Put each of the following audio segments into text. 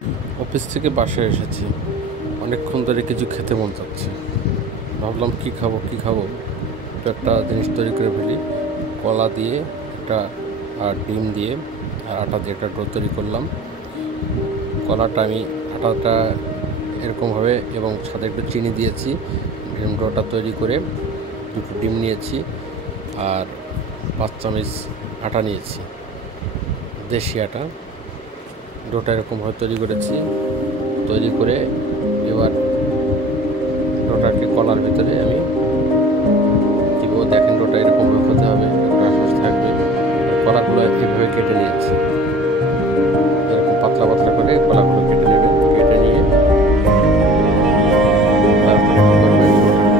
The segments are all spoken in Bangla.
অফিস থেকে বাসায় এসেছি, অনেকক্ষণ ধরে কিছু খেতে মন চাচ্ছে। ভাবলাম কি খাবো, তো একটা জিনিস তৈরি করে ফেলি। কলা দিয়ে একটা আর ডিম দিয়ে আর আটা দিয়ে একটা ডো তৈরি করলাম। কলাটা আমি আটাটা এরকমভাবে এবং সাথে একটু চিনি দিয়েছি। ডোটা তৈরি করে দুটো ডিম নিয়েছি আর 5 চামচ আটা নিয়েছি, দেশি আটা। ডোটা এরকমভাবে তৈরি করেছি। তৈরি করে এবার ডোটাকে কলার ভিতরে আমি দিব। দেখেন ডোটা এরকমভাবে হতে হবে, আশপাশ থাকবে। কলাগুলো এইভাবে কেটে নিয়েছি, এরকম পাতলা পাতলা করে কলাগুলো কেটে নেবেন। কেটে নিয়ে তারপরে কী করবেন,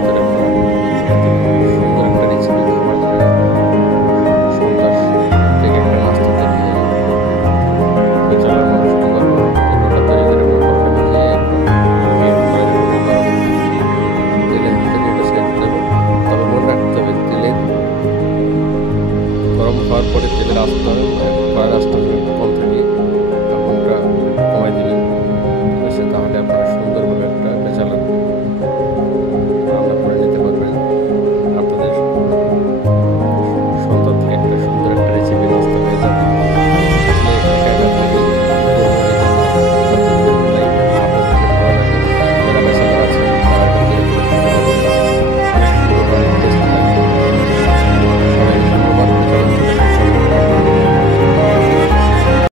ডোটার ভিতরে সুন্দর একটা রেসিপি খাবার সন্ধ্যা থেকে একটা নাস্তা তৈরি হয়ে যাবে। বেচারা মানুষ কী করবো, ডোটা তৈরি করে মনে করবেন যে তেলের ভিতরে এটা ছেড়ে দেবো। তবে মনে রাখতে হবে, তেলের গরম হওয়ার পরে তেলের আঁচটা কড়াইয়ের আঁচটা কম